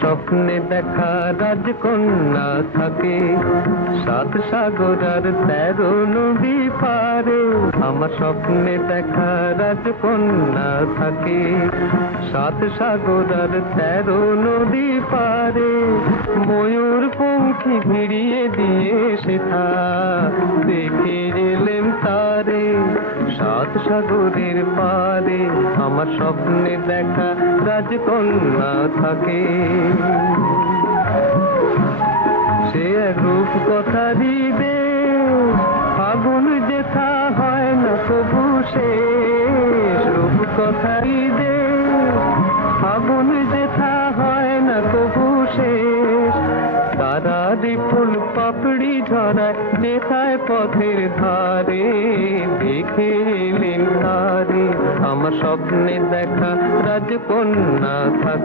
স্বপ্নে দেখা রাজকন্যা থাকে 7 সাগর আর 13 নদী পারে। আমার স্বপ্নে দেখা রাজকন্যা থাকে 7 সাগর আর 13 নদী পারে। ময়ূর পঙ্খী ভিড়িয়ে দিয়ে সেথা দেখে এলেম তারে 7 সাগরের পারে। আমার স্বপ্নে দেখা রাজকন্যা থাকে। সে এক রূপ কথারই দেশ, ফাগুন যেথা হয় না তবু শেষ। রূপ কথারই দেশ, ফাগুন যেথা হয় না তবু শেষ। তারারি ফুল পাপড়ি ঝরায় যেথায় পথের ধারে দেখে এলেন তারে। আমার স্বপ্নে দেখা রাজকন্যা থাকে।